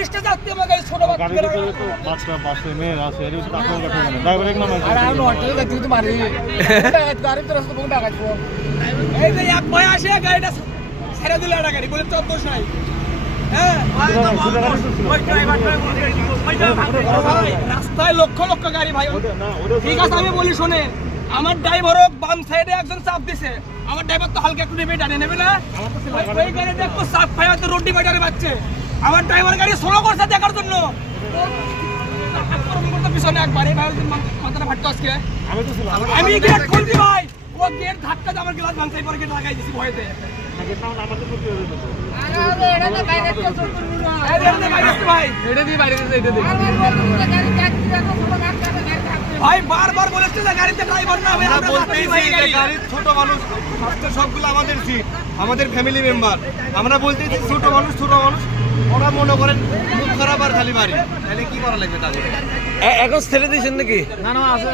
40টা যাত্রী আমার গাড়ি ছোট বাচ্চা বাচ্চা বাসে মেয়ের আছে এর ভিতরে আপনার কথা বলেন ড্রাইভার এক নাম আছে আর আমি হোটেলে যাচ্ছি তো মারি গাড়ি তো রাস্তা কোন টাকা দিব এই যে এক ভাই আসে গাড়িটা ছেড়ে দিল একটা গাড়ি বলে তোর দোষ নাই হ্যাঁ রাস্তায় লক্ষ লক্ষ গাড়ি ভাই ঠিক আছে আমি বলি শোনেন আমার ড্রাইভারও বাম সাইডে একজন চাপ দিছে আমার ড্রাইভার তো হালকা একটু নেবে ডানে নেবে না ওই গাড়ি দেখো চাপ খাই হয়তো রোড ডিভাইডারে বাচ্চে আমার ড্রাইভার গাড়ি স্লো করছে দেখার জন্য পিছনে একবার এই ভাই মাথাটা ফাটতো আজকে আমি গেট খুলছি ভাই ও গেট ধাক্কা দিয়ে আমার গ্লাস ভাঙছে পরে গেট লাগাই দিছি ভয়েতে ভাই বারবার বলেছে যে গাড়িতে ড্রাইভার না আমরা বলতেইছি যে গাড়ির ছোট মানুষ ফার্স্টে সবগুলো আমাদের সিট আমাদের ফ্যামিলি মেম্বার আমরা বলতেইছি ছোট মানুষ ওরা মনে করেন মুখ খারাপ আর খালি বাড়ি তাহলে কি করা লাগবে তাদের এখন ছেড়ে দিয়েছেন নাকি? না না আছে।